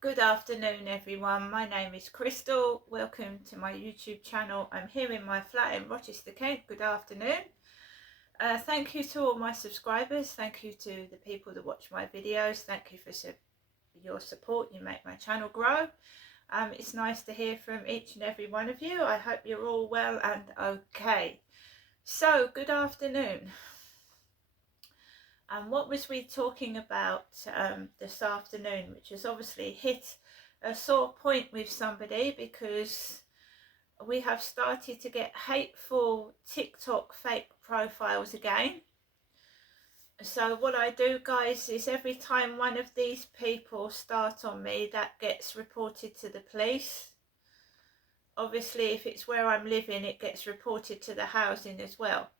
Good afternoon everyone, my name is Crystal. Welcome to my YouTube channel. I'm here in my flat in Rochester, Kent. Good afternoon. Thank you to all my subscribers. Thank you to the people that watch my videos. Thank you for your support. You make my channel grow. It's nice to hear from each and every one of you. I hope you're all well and okay. So, good afternoon. And what was we talking about this afternoon, which has obviously hit a sore point with somebody, because we have started to get hateful TikTok fake profiles again. So what I do, guys, is every time one of these people start on me, that gets reported to the police. Obviously, if it's where I'm living, it gets reported to the housing as well.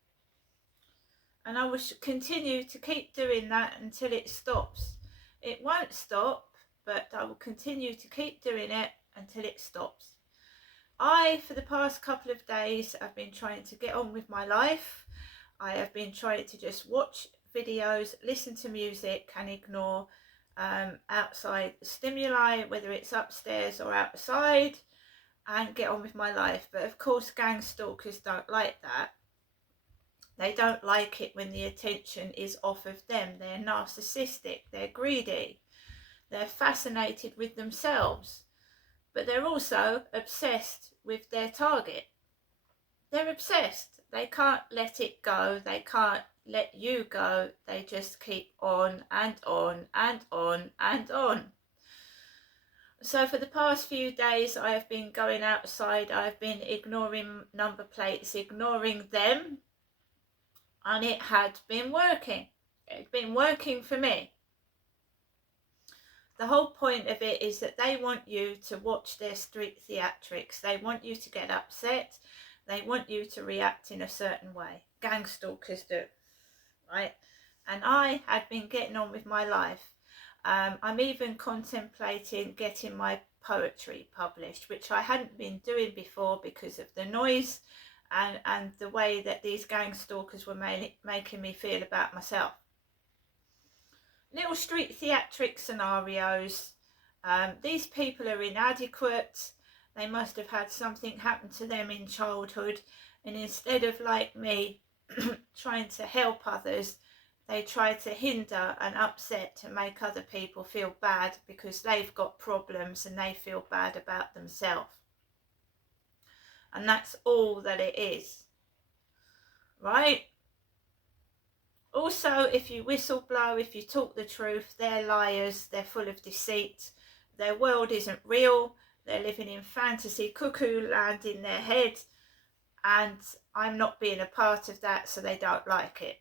And I will continue to keep doing that until it stops. It won't stop, but I will continue to keep doing it until it stops. For the past couple of days, I've been trying to get on with my life. I have been trying to just watch videos, listen to music, and ignore outside stimuli, whether it's upstairs or outside, and get on with my life. But of course, gang stalkers don't like that. They don't like it when the attention is off of them. They're narcissistic, they're greedy, they're fascinated with themselves, but they're also obsessed with their target. They're obsessed. They can't let it go. They can't let you go. They just keep on and on and on and on. So for the past few days, I have been going outside. I've been ignoring number plates, ignoring them. And it had been working. It's been working for me. The whole point of it is that they want you to watch their street theatrics. They want you to get upset. They want you to react in a certain way. Gang stalkers do, right? And I had been getting on with my life. I'm even contemplating getting my poetry published, which I hadn't been doing before because of the noise and the way that these gang stalkers were making me feel about myself. Little street theatric scenarios. These people are inadequate. They must have had something happen to them in childhood, and instead of, like me, trying to help others, they try to hinder and upset to make other people feel bad because they've got problems and they feel bad about themselves. And that's all that it is, right? Also, if you whistle blow, if you talk the truth, they're liars, they're full of deceit, their world isn't real, they're living in fantasy cuckoo land in their head, and I'm not being a part of that, so they don't like it.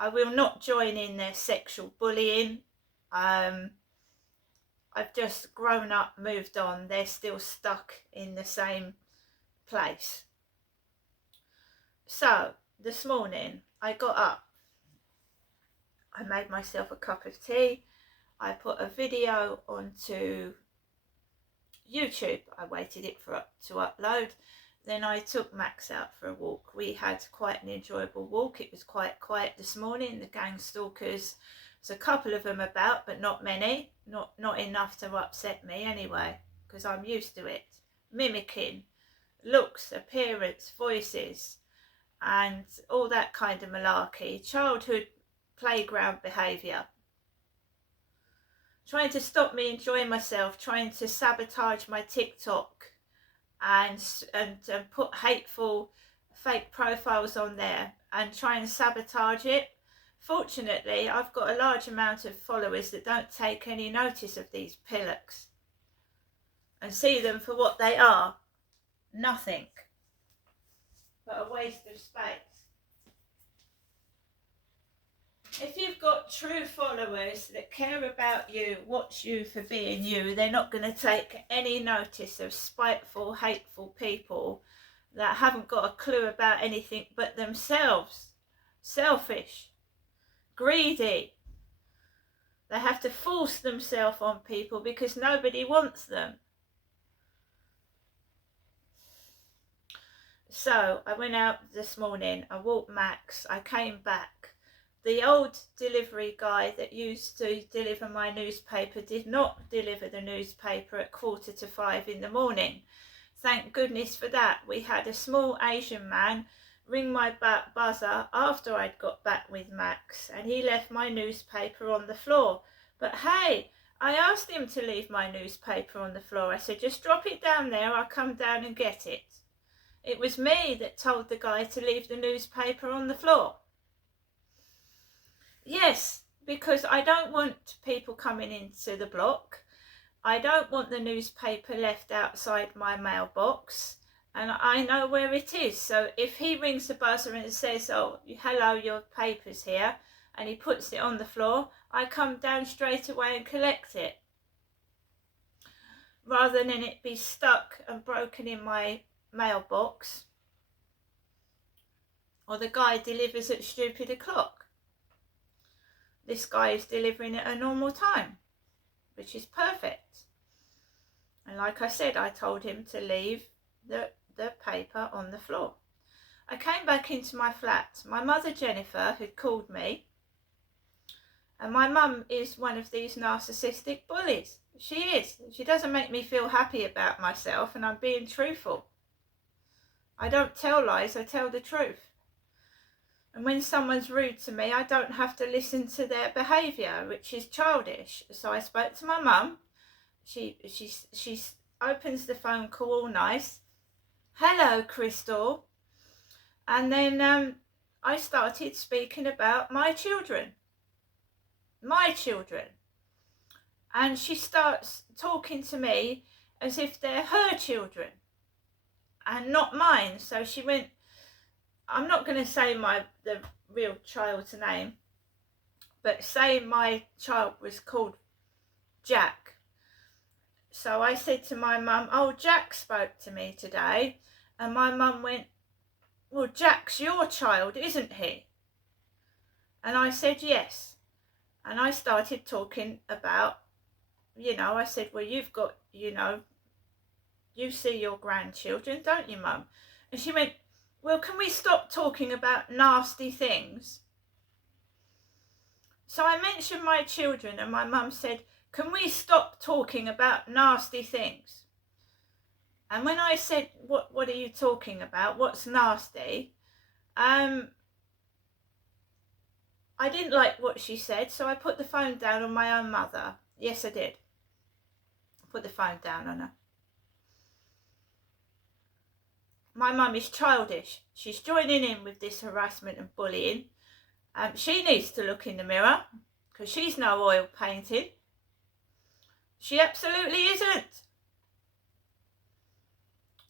I will not join in their sexual bullying. I've just grown up, moved on. They're still stuck in the same place. So this morning I got up, I made myself a cup of tea, I put a video onto YouTube, I waited it to upload, then I took Max out for a walk. We had quite an enjoyable walk. It was quite quiet this morning. The gang stalkers, there's a couple of them about, but not many, not enough to upset me anyway, because I'm used to it. Mimicking looks, appearance, voices, and all that kind of malarkey. Childhood playground behaviour. Trying to stop me enjoying myself, trying to sabotage my TikTok and put hateful fake profiles on there and try and sabotage it. Fortunately, I've got a large amount of followers that don't take any notice of these pillocks and see them for what they are. Nothing but a waste of space. If you've got true followers that care about you, watch you for being you, they're not going to take any notice of spiteful, hateful people that haven't got a clue about anything but themselves. Selfish, greedy. They have to force themselves on people because nobody wants them. So I went out this morning, I walked Max, I came back. the old delivery guy that used to deliver my newspaper did not deliver the newspaper at 4:45 in the morning. Thank goodness for that. We had a small Asian man ring my buzzer after I'd got back with Max, and he left my newspaper on the floor. But hey, I asked him to leave my newspaper on the floor. I said, just drop it down there, I'll come down and get it. It was me that told the guy to leave the newspaper on the floor. Yes, because I don't want people coming into the block. I don't want the newspaper left outside my mailbox, and I know where it is. So if he rings the buzzer and says, oh, hello, your paper's here, and he puts it on the floor, I come down straight away and collect it, rather than it be stuck and broken in my mailbox, or the guy delivers at stupid o'clock. This guy is delivering at a normal time, which is perfect. And like I said, I told him to leave the paper on the floor. I came back into my flat. My mother, Jennifer, had called me. And my mum is one of these narcissistic bullies. She is. She doesn't make me feel happy about myself, and I'm being truthful. I don't tell lies, I tell the truth. And when someone's rude to me, I don't have to listen to their behaviour, which is childish. So I spoke to my mum. She opens the phone call all nice. Hello, Crystal. And then I started speaking about my children. My children. And she starts talking to me as if they're her children and not mine. So she went, I'm not going to say the real child's name, but say my child was called Jack. So I said to my mum, oh, Jack spoke to me today. And my mum went, well, Jack's your child, isn't he? And I said, yes. And I started talking about, I said, well, you've got, you see your grandchildren, don't you, Mum? And she went, well, can we stop talking about nasty things? So I mentioned my children, and my mum said, can we stop talking about nasty things? And when I said, what are you talking about? What's nasty? I didn't like what she said, so I put the phone down on my own mother. Yes, I did. Put the phone down on her. My mum is childish. She's joining in with this harassment and bullying. She needs to look in the mirror, because she's no oil painting. She absolutely isn't.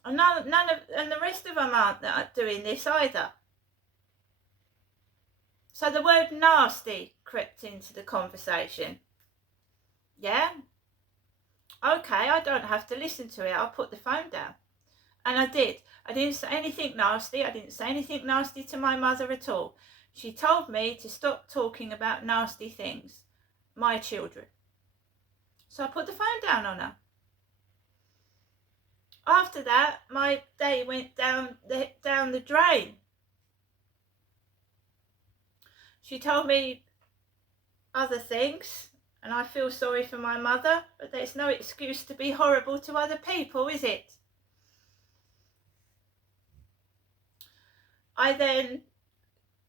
And and the rest of them aren't doing this either. So the word nasty crept into the conversation. Yeah? Okay, I don't have to listen to it. I'll put the phone down. And I did. I didn't say anything nasty. I didn't say anything nasty to my mother at all. She told me to stop talking about nasty things. My children. So I put the phone down on her. After that, my day went down the drain. She told me other things, and I feel sorry for my mother, but there's no excuse to be horrible to other people, is it? I then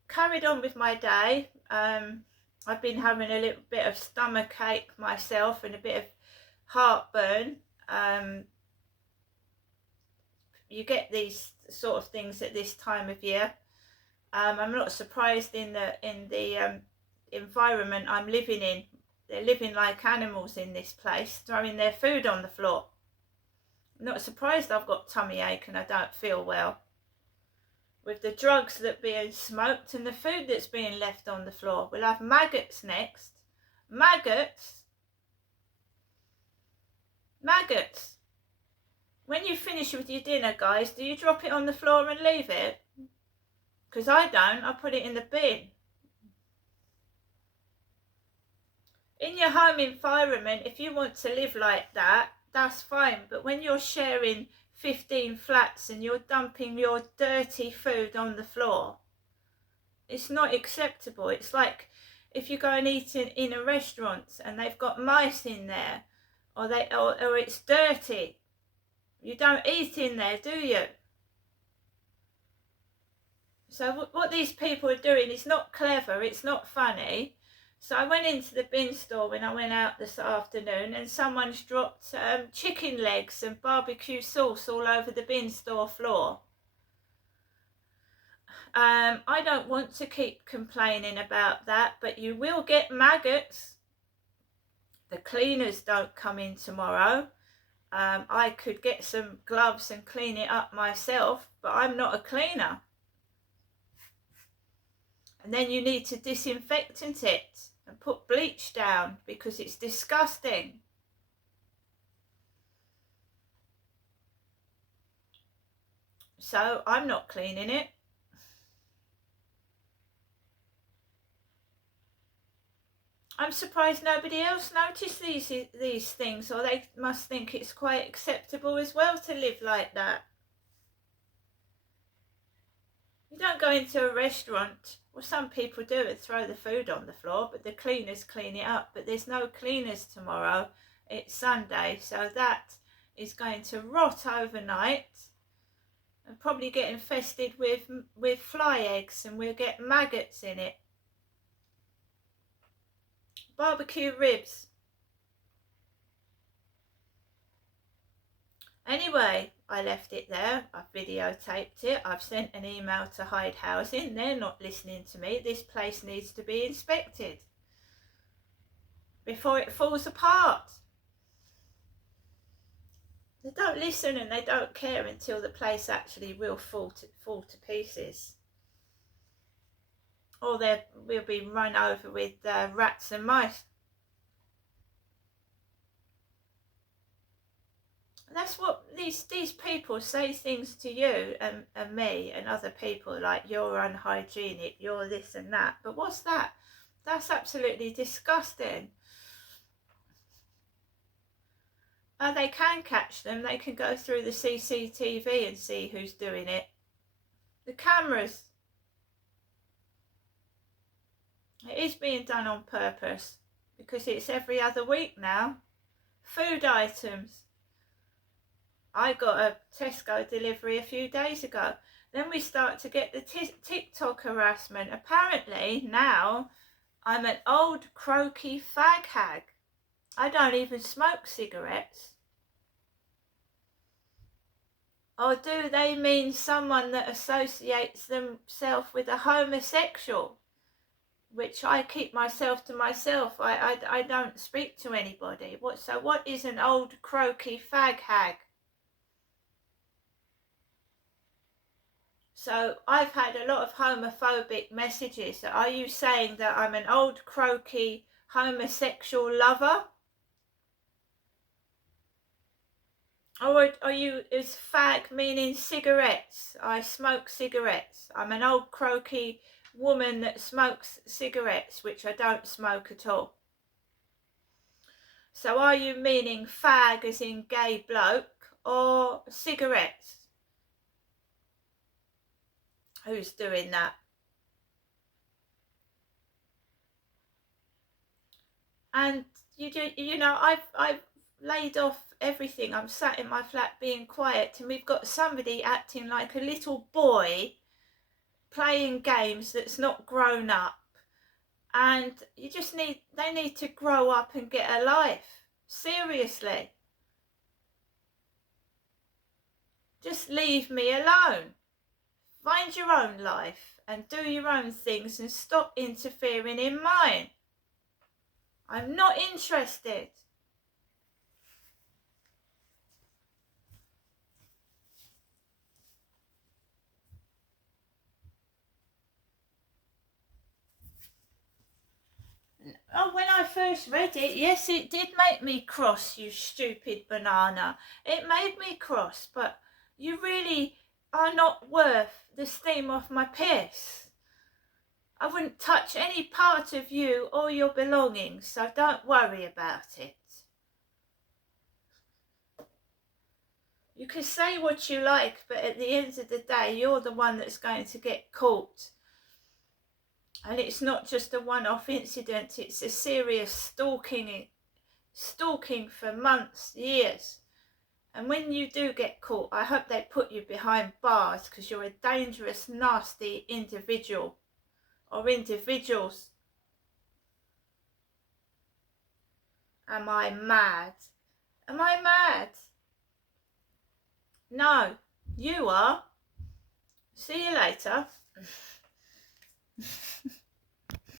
carried on with my day. I've been having a little bit of stomach ache myself and a bit of heartburn. You get these sort of things at this time of year. I'm not surprised in the environment I'm living in. They're living like animals in this place, throwing their food on the floor. I'm not surprised I've got tummy ache and I don't feel well. With the drugs that are being smoked and the food that's being left on the floor. We'll have maggots next. Maggots? Maggots. When you finish with your dinner, guys, do you drop it on the floor and leave it? Because I don't. I put it in the bin. In your home environment, if you want to live like that, that's fine. But when you're sharing 15 flats and you're dumping your dirty food on the floor, It's not acceptable. It's like if you go and eat in a restaurant and they've got mice in there, or it's dirty. You don't eat in there, do you? So what these people are doing is not clever, it's not funny. So I went into the bin store when I went out this afternoon, and someone's dropped chicken legs and barbecue sauce all over the bin store floor. I don't want to keep complaining about that, but you will get maggots. The cleaners don't come in tomorrow. I could get some gloves and clean it up myself, but I'm not a cleaner. And then you need to disinfect it and put bleach down because it's disgusting. So I'm not cleaning it. I'm surprised nobody else noticed these things, or they must think it's quite acceptable as well to live like that. You don't go into a restaurant, well, some people do and throw the food on the floor, but the cleaners clean it up. But there's no cleaners tomorrow. It's Sunday, so that is going to rot overnight and probably get infested with fly eggs, and we'll get maggots in it. Barbecue ribs. Anyway, I left it there. I've videotaped it. I've sent an email to Hyde Housing. They're not listening to me. This place needs to be inspected before it falls apart. They don't listen and they don't care until the place actually will fall to pieces. Or we'll be run over with rats and mice. That's what these people say things to you and me and other people, like you're unhygienic, you're this and that. But what's that? That's absolutely disgusting. They can catch them. They can go through the CCTV and see who's doing it. The cameras. It is being done on purpose because it's every other week now. Food items. I got a Tesco delivery a few days ago. Then we start to get the TikTok harassment. Apparently now I'm an old croaky fag hag. I don't even smoke cigarettes. Or do they mean someone that associates themselves with a homosexual? Which I keep myself to myself. I don't speak to anybody. So what is an old croaky fag hag? So I've had a lot of homophobic messages. Are you saying that I'm an old croaky homosexual lover? Or is fag meaning cigarettes? I smoke cigarettes. I'm an old croaky woman that smokes cigarettes, which I don't smoke at all. So are you meaning fag as in gay bloke or cigarettes? Who's doing that? And you know, I've laid off everything. I'm sat in my flat being quiet, and we've got somebody acting like a little boy playing games that's not grown up. And they need to grow up and get a life. Seriously. Just leave me alone. Find your own life and do your own things and stop interfering in mine. I'm not interested. Oh, when I first read it, yes, it did make me cross, you stupid banana. It made me cross, but you really are not worth the steam off my piss. I wouldn't touch any part of you or your belongings, so don't worry about it. You can say what you like, but at the end of the day, you're the one that's going to get caught. And it's not just a one-off incident, it's a serious stalking for months, years. And when you do get caught, I hope they put you behind bars, because you're a dangerous, nasty individual or individuals. Am I mad? Am I mad? No, you are. See you later.